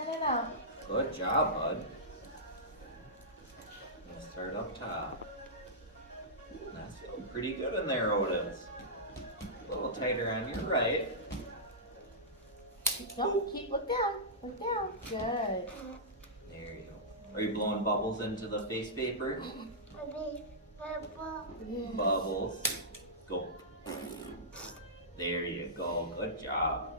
In and out. Good job, bud. We'll start up top. That's feeling pretty good in there, Otis. A little tighter on your right. Look down. Look down. Good. There you go. Are you blowing bubbles into the face paper? Bubbles. Go. There you go. Good job.